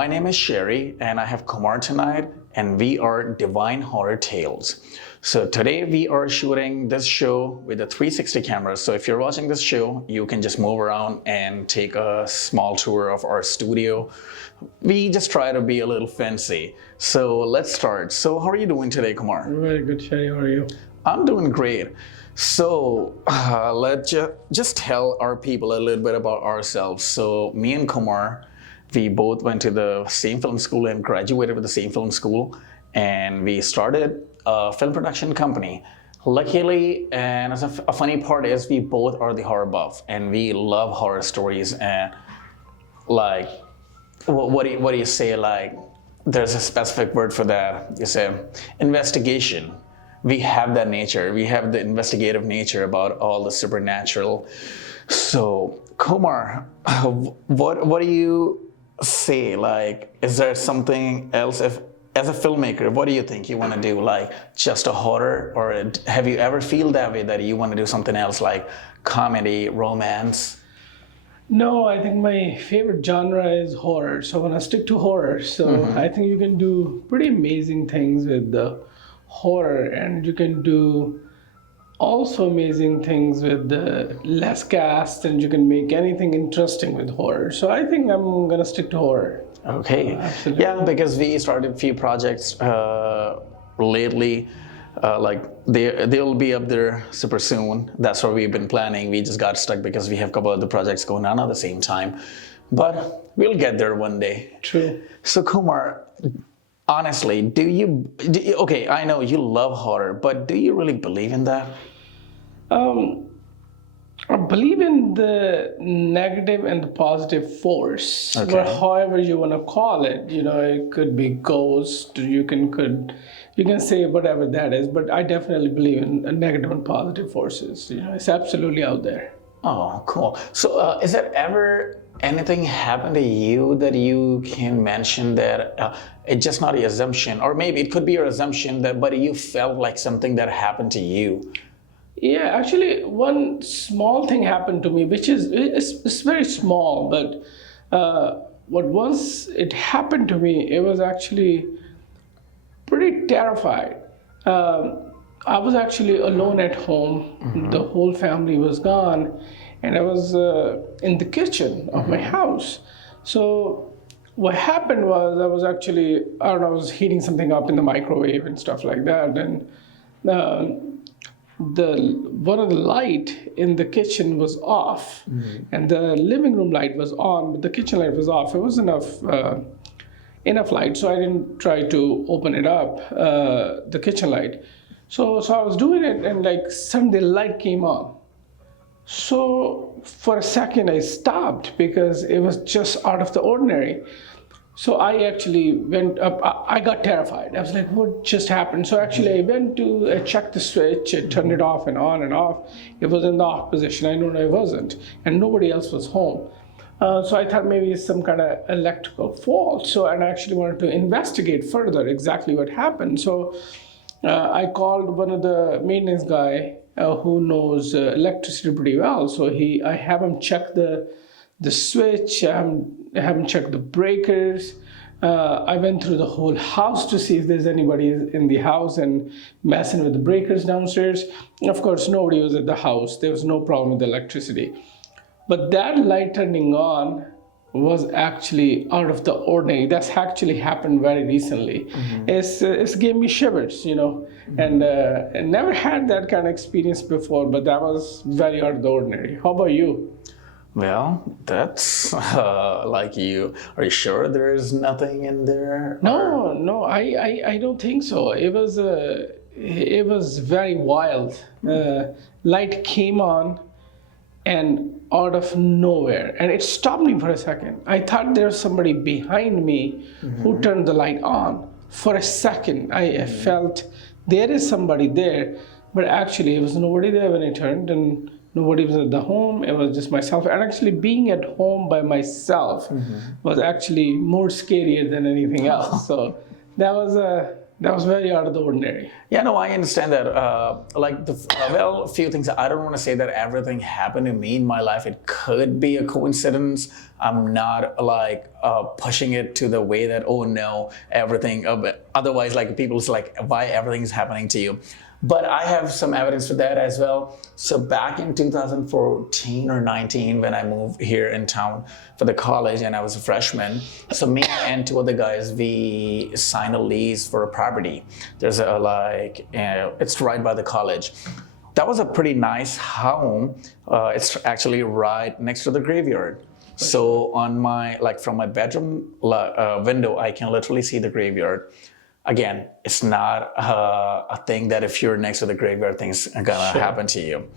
my name is Sherry, and I have Kumar tonight, and we are Divine Horror Tales. So today we are shooting this show with a 360 camera. So if you're watching this show, you can just move around and take a small tour of our studio. We just try to be a little fancy. So let's start. So how are you doing today, Kumar? Very good, Sherry. How are you? I'm doing great. So let's just tell our people a little bit about ourselves. So me and Kumar, we both went to the same film school and graduated with the same film school, and we started a film production company. Luckily, and as a funny part is we both are the horror buff, and we love horror stories. And like, what do you say? Like, there's a specific word for that. You say investigation. We have that nature. We have the investigative nature about all the supernatural. So, Kumar, what do you say? Like, is there something else? If as a filmmaker, what do you think you want to do? Like, just a horror, or have you ever feel that way that you want to do something else, like comedy, romance? No, I think my favorite genre is horror. So I'm gonna stick to horror. So I think you can do pretty amazing things with the horror, and you can do also amazing things with the less cast, and you can make anything interesting with horror. So I think I'm gonna stick to horror. Okay. Absolutely. Yeah, because we started a few projects lately. Like they'll be up there super soon. That's what we've been planning. We just got stuck because we have a couple of the projects going on at the same time. But we'll get there one day. True. So Kumar, honestly, okay, I know you love horror, but do you really believe in that? I believe in the negative and the positive force, Okay. or however you want to call it. You know, it could be ghost. You can say whatever that is, but I definitely believe in negative and positive forces. You know, it's absolutely out there. Oh, cool. So, is there ever anything happened to you that you can mention that it's just not an assumption, or maybe it could be your assumption that, but you felt like something that happened to you? Yeah, actually, one small thing happened to me, which is it's very small, but what once it happened to me, it was actually pretty terrified. I was actually alone at home. The whole family was gone, and I was in the kitchen of my house. So what happened was I was heating something up in the microwave and stuff like that, and one of the light in the kitchen was off, and the living room light was on, but the kitchen light was off. It was enough light, so I didn't try to open it up, the kitchen light. So I was doing it, and like suddenly the light came on. So for a second I stopped because it was just out of the ordinary. So I actually went up, I got terrified. I was like, what just happened? So actually I went to check the switch and turned it off and on and off. It was in the off position. I knew I wasn't, and nobody else was home. So I thought maybe it's some kind of electrical fault. So and I actually wanted to investigate further exactly what happened. So I called one of the maintenance guy who knows electricity pretty well. So I have him check the switch. I haven't checked the breakers. I went through the whole house to see if there's anybody in the house and messing with the breakers downstairs. Of course, nobody was at the house. There was no problem with the electricity. But that light turning on was actually out of the ordinary. That's actually happened very recently. It's gave me shivers, you know, and I never had that kind of experience before, but that was very out of the ordinary. How about you? Well, that's like you. Are you sure there is nothing in there? No, I don't think so. It was very wild. Light came on, and out of nowhere, and it stopped me for a second. I thought there was somebody behind me who turned the light on. For a second, I felt there is somebody there, but actually it was nobody there when I turned, and nobody was at the home. It was just myself. And actually being at home by myself was actually more scarier than anything else. So that was very out of the ordinary. Yeah, no, I understand that. A few things. I don't want to say that everything happened to me in my life. It could be a coincidence. I'm not like pushing it to the way that, oh no, everything, otherwise like people's like, why everything's happening to you. But I have some evidence for that as well. So back in 2014 or 19, when I moved here in town for the college and I was a freshman, so me and two other guys, we signed a lease for a property. There's a like, it's right by the college. That was a pretty nice home. It's actually right next to the graveyard. So on my, like from my bedroom window, I can literally see the graveyard. Again, it's not a thing that if you're next to the graveyard, things are gonna happen to you.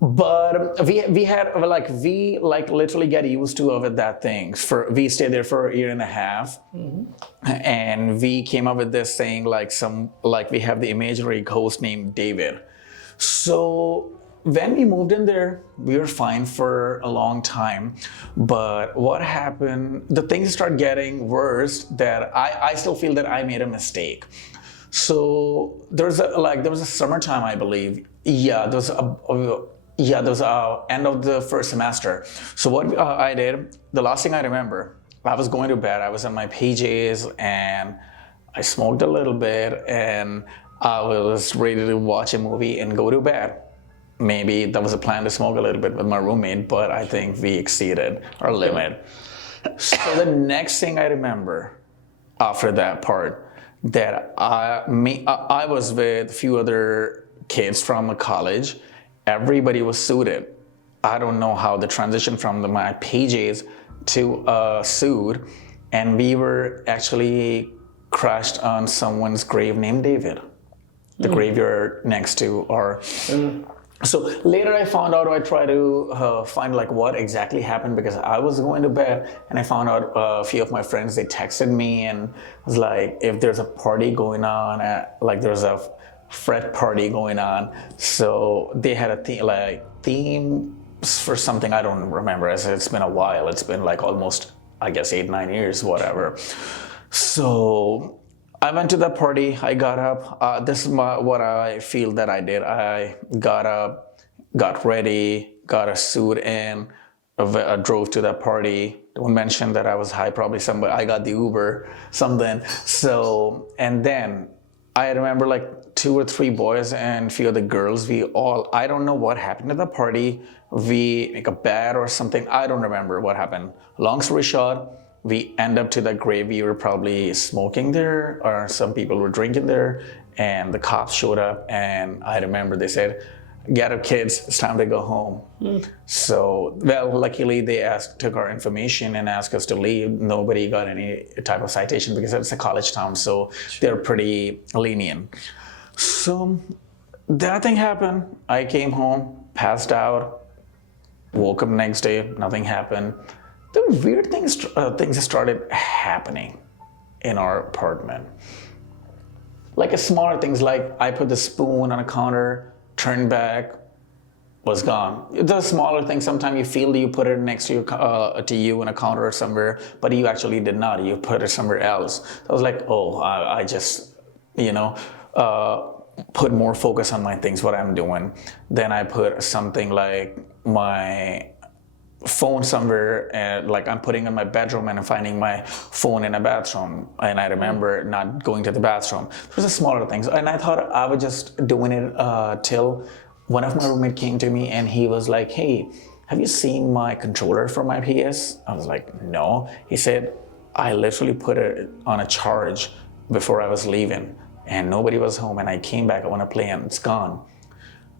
But we literally get used to of it, that thing. We stayed there for a year and a half, and we came up with this thing like we have the imaginary ghost named David. So when we moved in there, we were fine for a long time. But what happened, the things start getting worse that I still feel that I made a mistake. So there was a summertime, I believe. Yeah, there was a end of the first semester. So what I did, the last thing I remember, I was going to bed, I was in my PJs and I smoked a little bit and I was ready to watch a movie and go to bed. Maybe that was a plan to smoke a little bit with my roommate, but I think we exceeded our limit. So the next thing I remember after that part, that I was with a few other kids from the college. Everybody was suited. I don't know how the transition from my PJs to a suit, and we were actually crashed on someone's grave named David. The graveyard next to our... So later I found out, I tried to find like what exactly happened because I was going to bed and I found out a few of my friends, they texted me and was like, if there's a party going on, like there's a frat party going on. So they had a theme for something, I don't remember. It's been a while. It's been like almost, I guess 8-9 years, whatever. So I went to that party, I got up, this is what I feel that I did. I got up, got ready, got a suit in, I drove to that party. Don't mention that I was high, probably somebody, I got the Uber, something. So, and then I remember like 2 or 3 boys and a few of the girls, I don't know what happened at the party. We make a bet or something, I don't remember what happened. Long story short, we end up to the grave. We were probably smoking there, or some people were drinking there, and the cops showed up. And I remember they said, "Get up, kids! It's time to go home." So, well, luckily they took our information and asked us to leave. Nobody got any type of citation because it's a college town, so they're pretty lenient. So that thing happened. I came home, passed out, woke up next day. Nothing happened. The weird things started happening in our apartment. Like smaller things, like I put the spoon on a counter, turned back, was gone. The smaller things, sometimes you feel that you put it next to you in a counter or somewhere, but you actually did not. You put it somewhere else. I was like, oh, I just, put more focus on my things, what I'm doing. Then I put something like my phone somewhere, and like I'm putting in my bedroom and I'm finding my phone in a bathroom, and I remember not going to the bathroom. Those are smaller things, and I thought I was just doing it till one of my roommate came to me and he was like, "Hey, have you seen my controller for my PS?" I was like, "No." He said, "I literally put it on a charge before I was leaving and nobody was home, and I came back, I want to play and it's gone."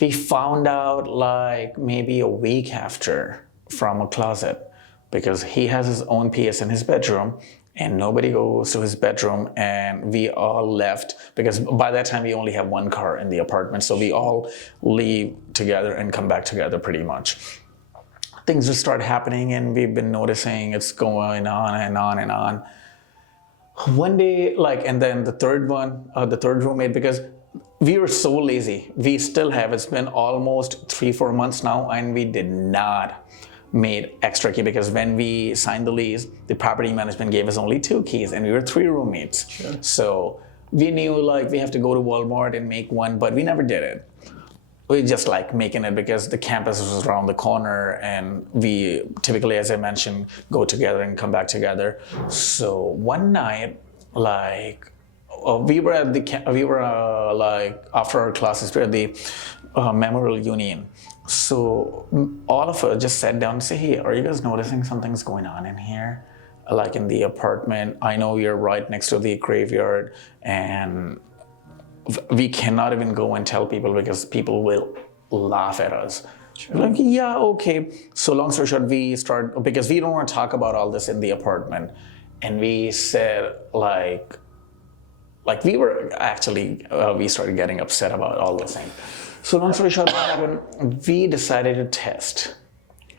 We found out like maybe a week after from a closet, because he has his own PS in his bedroom and nobody goes to his bedroom, and we all left because by that time we only have one car in the apartment, so we all leave together and come back together pretty much. Things just start happening and we've been noticing it's going on and on and on. One day, and then the third roommate, because we were so lazy, we still have, it's been almost 3-4 months now, and we did not made extra key, because when we signed the lease, the property management gave us only 2 keys and we were 3 roommates. Sure. So we knew we have to go to Walmart and make one, but we never did it. we just like making it because the campus was around the corner, and we typically, as I mentioned, go together and come back together. So one night, like we were at like after our classes, we were at the Memorial Union. So all of us just sat down and say, "Hey, are you guys noticing something's going on in here? Like in the apartment? I know you're right next to the graveyard, and we cannot even go and tell people because people will laugh at us." Sure. Like, yeah, okay. So long story short, we start, because we don't want to talk about all this in the apartment, and we said like we were actually we started getting upset about all this thing. So long story short, what happened? We decided to test.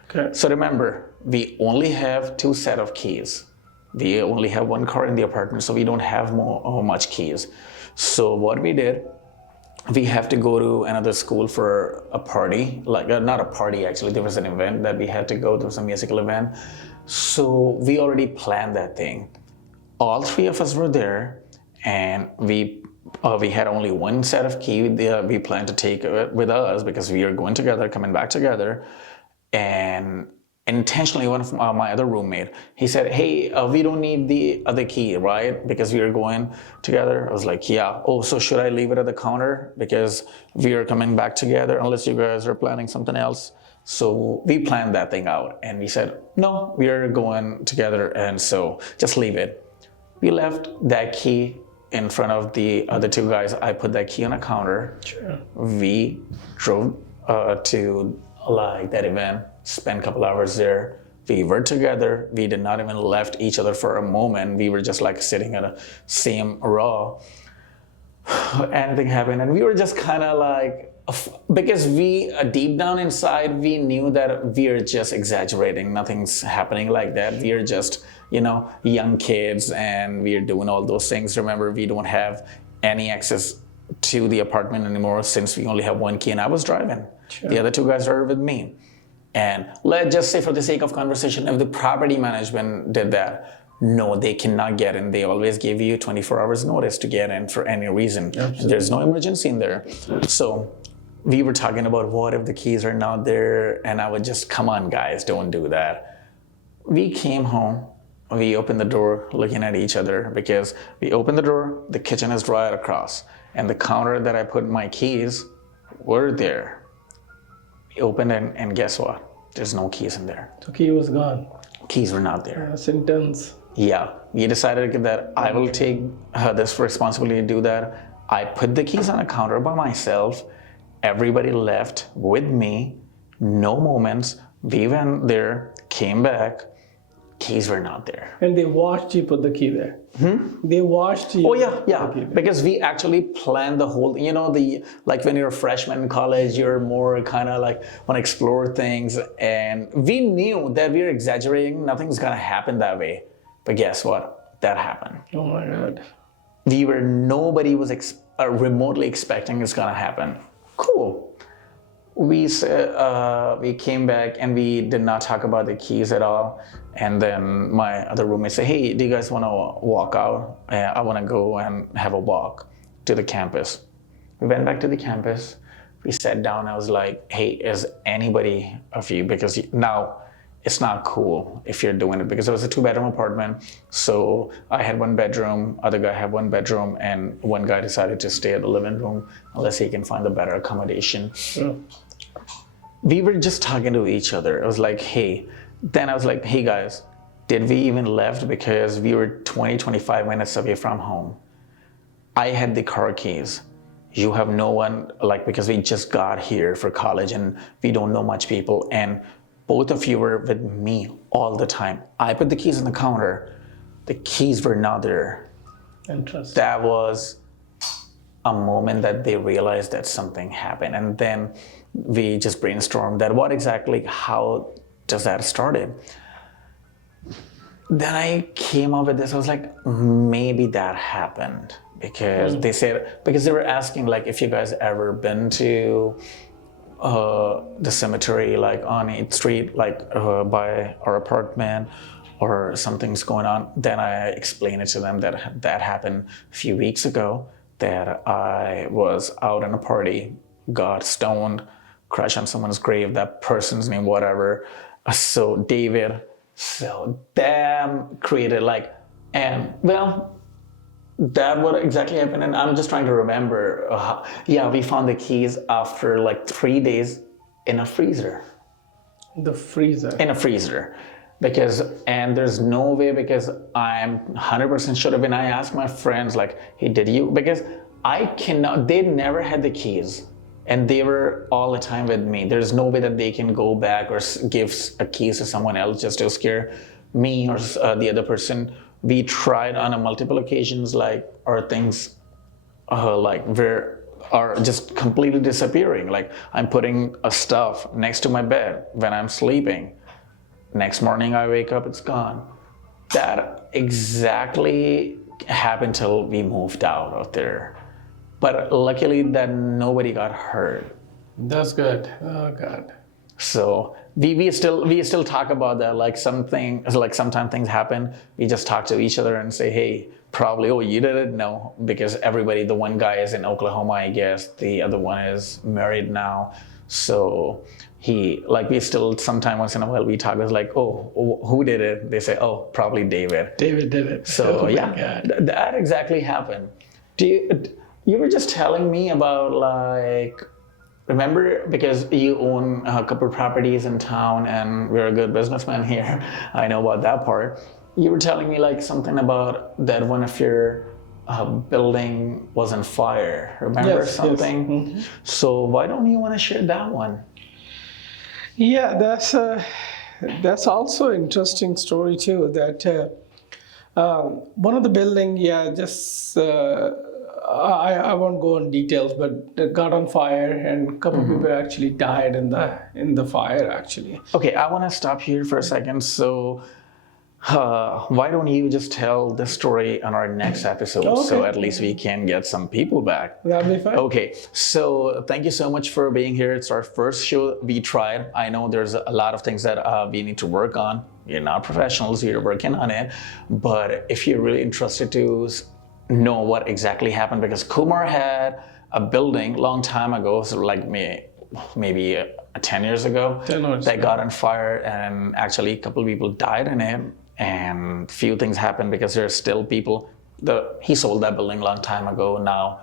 Okay. So remember, we only have 2 set of keys. We only have 1 car in the apartment, so we don't have much keys. So what we did, we have to go to another school for a party, like not a party actually, there was an event that we had to go, there was a musical event. So we already planned that thing. All 3 of us were there, and we had only 1 set of key we planned to take it with us because we are going together, coming back together. And intentionally, one of my other roommate, he said, "Hey, we don't need the other key, right? Because we are going together." I was like, "Yeah." "Oh, so should I leave it at the counter because we are coming back together unless you guys are planning something else?" So we planned that thing out, and we said, "No, we are going together, and so just leave it." We left that key in front of the other 2 guys. I put that key on a counter. Sure. We drove to like that event, spent a couple hours there. We were together. We did not even left each other for a moment. We were just like sitting in the same row. Anything happened, and we were just kind of like, because we deep down inside, we knew that we are just exaggerating. Nothing's happening like that. We are just, young kids, and we are doing all those things. Remember, we don't have any access to the apartment anymore since we only have 1 key, and I was driving. Sure. The other 2 guys are with me. And let's just say, for the sake of conversation, if the property management did that, no, they cannot get in. They always give you 24 hours notice to get in for any reason. Absolutely. There's no emergency in there. So we were talking about what if the keys are not there, and I would just, come on guys, don't do that. We came home, we opened the door looking at each other, because we opened the door, the kitchen is right across, and the counter that I put my keys were there. We opened it, and guess what? There's no keys in there. So key was gone. Keys were not there. Sentence. Yeah, we decided that I will take this responsibility to do that. I put the keys on a counter by myself. Everybody left with me. No moments. We went there, came back. Keys were not there. And they watched you put the key there. They watched you. Oh yeah. Because we actually planned the whole. Like when you're a freshman in college, you're more kind of like want to explore things, and we knew that we were exaggerating. Nothing's gonna happen that way. But guess what? That happened. Oh my God. Nobody was remotely expecting it's gonna happen. Cool. We said, we came back, and we did not talk about the keys at all. And then my other roommate said, "Hey, do you guys want to walk out? I want to go and have a walk to the campus." We went back to the campus. We sat down. I was like, "Hey, is anybody of you?" Because now it's not cool if you're doing it, because it was a 2-bedroom apartment. So I had 1 bedroom, other guy had 1 bedroom, and one guy decided to stay at the living room unless he can find a better accommodation. We were just talking to each other. I was like, "Hey," then I was like, "Hey guys, did we even left because we were 25 minutes away from home? I had the car keys. You have no one, because we just got here for college and we don't know much people, and both of you were with me all the time. I put the keys on the counter. The keys were not there." Interesting. That was a moment that they realized that something happened. And then we just brainstormed that how does that started? Then I came up with this. I was like, maybe that happened because they were asking if you guys ever been to the cemetery, on 8th Street, by our apartment, or something's going on. Then I explained it to them that happened a few weeks ago, that I was out on a party got stoned, crashed on someone's grave, that person's name, whatever. So David, so that created like, and well, that what exactly happened. And I'm just trying to remember. Yeah, we found the keys after like 3 days in a freezer. The freezer. In a freezer. Because, and there's no way, because I'm 100% sure when I asked my friends, like, hey, did you? Because I cannot, they never had the keys. And they were all the time with me. There's no way that they can go back or give a keys to someone else just to scare me or the other person. We tried on a multiple occasions, like, or things like where are just completely disappearing. Like I'm putting a stuff next to my bed when I'm sleeping. Next morning I wake up, it's gone. That exactly happened till we moved out of there. But luckily that nobody got hurt. That's good. Oh God. So we still talk about that. Like sometimes things happen. We just talk to each other and say, hey, probably, oh, you did it? No, because everybody, the one guy is in Oklahoma, I guess. The other one is married now. So we still, sometime once in a while, we talk. It's like, oh, who did it? They say, oh, probably David. David did it. So yeah, that exactly happened. You were just telling me about like, remember, because you own a couple properties in town and we're a good businessman here. I know about that part. You were telling me like something about that one of your building was on fire. Remember something? Yes. Mm-hmm. So why don't you want to share that one? Yeah, that's also an interesting story too. That one of the building, just I won't go in details, but it got on fire and a couple people actually died in the fire actually. Okay, I want to stop here for a second. So why don't you just tell the story on our next episode, Okay. So at least we can get some people back. That'll be fine. Okay, so thank you so much for being here. It's our first show we tried. I know there's a lot of things that we need to work on. You're not professionals, you're working on it. But if you're really interested to know what exactly happened, because Kumar had a building long time ago, so like maybe 10 years ago, 10 years that ago. got on fire, and actually a couple of people died in it, and few things happened because there's still people. He sold that building long time ago. Now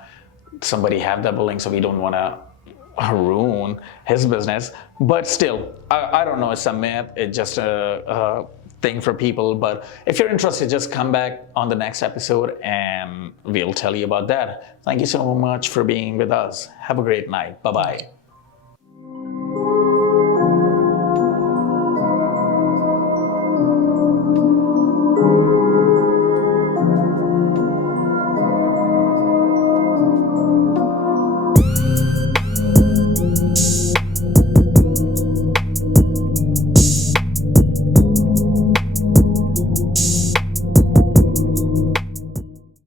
somebody have that building, so we don't want to ruin his business. But still, I don't know, it's a myth. It's just a thing for people. But if you're interested, just come back on the next episode and we'll tell you about that. Thank you so much for being with us. Have a great night. Bye-bye.